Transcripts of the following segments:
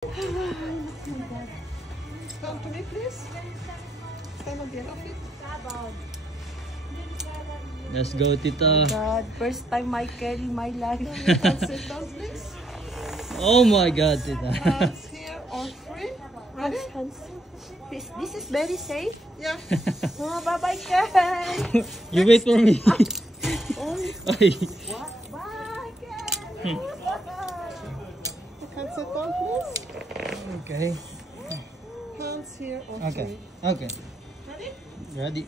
Come to me, please. Stand on the other feet. Let's go, Tita. God, first time I carry my life. Sit down, please. Oh my God, Tita. Hands here on three. Ready? This is very safe. Yeah. Oh, bye-bye, Ken. You wait for me. Oy. Bye, Ken. You can sit down, please. Okay. Hands here on Okay. three. Okay. Ready? Ready.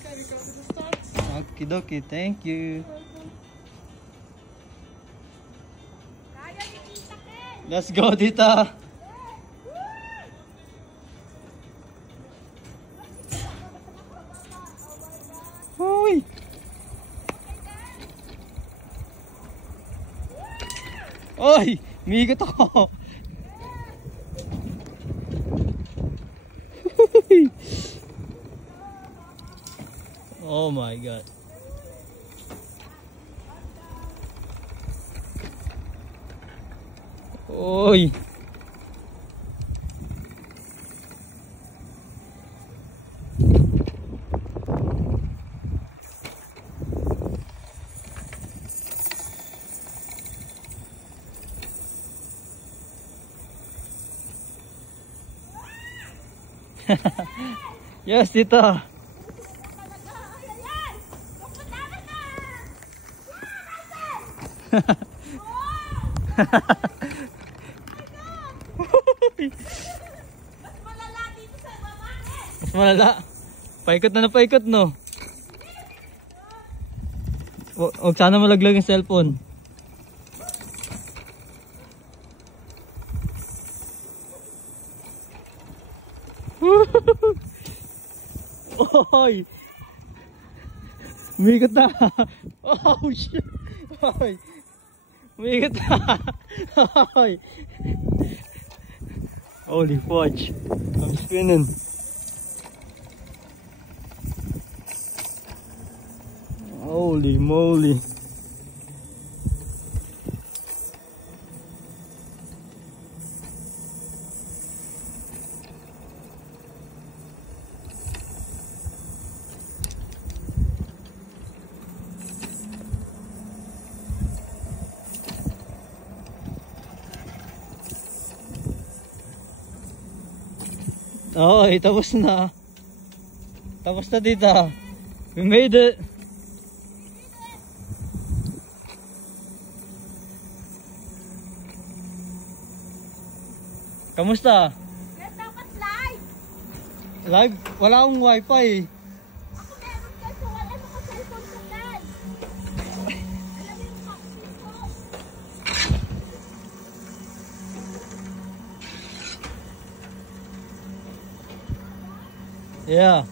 Okay, we go to the start. Okie dokie. Thank you. Let's go, Tita. Uy. Oy, migot ako. Oh my God. Oy. Yes, Tita. Mas malala. Paikot na paikot, no? Huwag sana malaglag yung cellphone. Oy! Umigot na! Oh shit! Oy! Umigot na! Oy! Holy fudge! I'm spinning! Holy moly! Okay, tapos na. Tapos na, Tita. We made it. Kamusta? Dapat live. Live? Wala akong wifi. Ako meron kasi wala sa cellphone ko dyan. Alam mo yung vaccine ko? Yeah.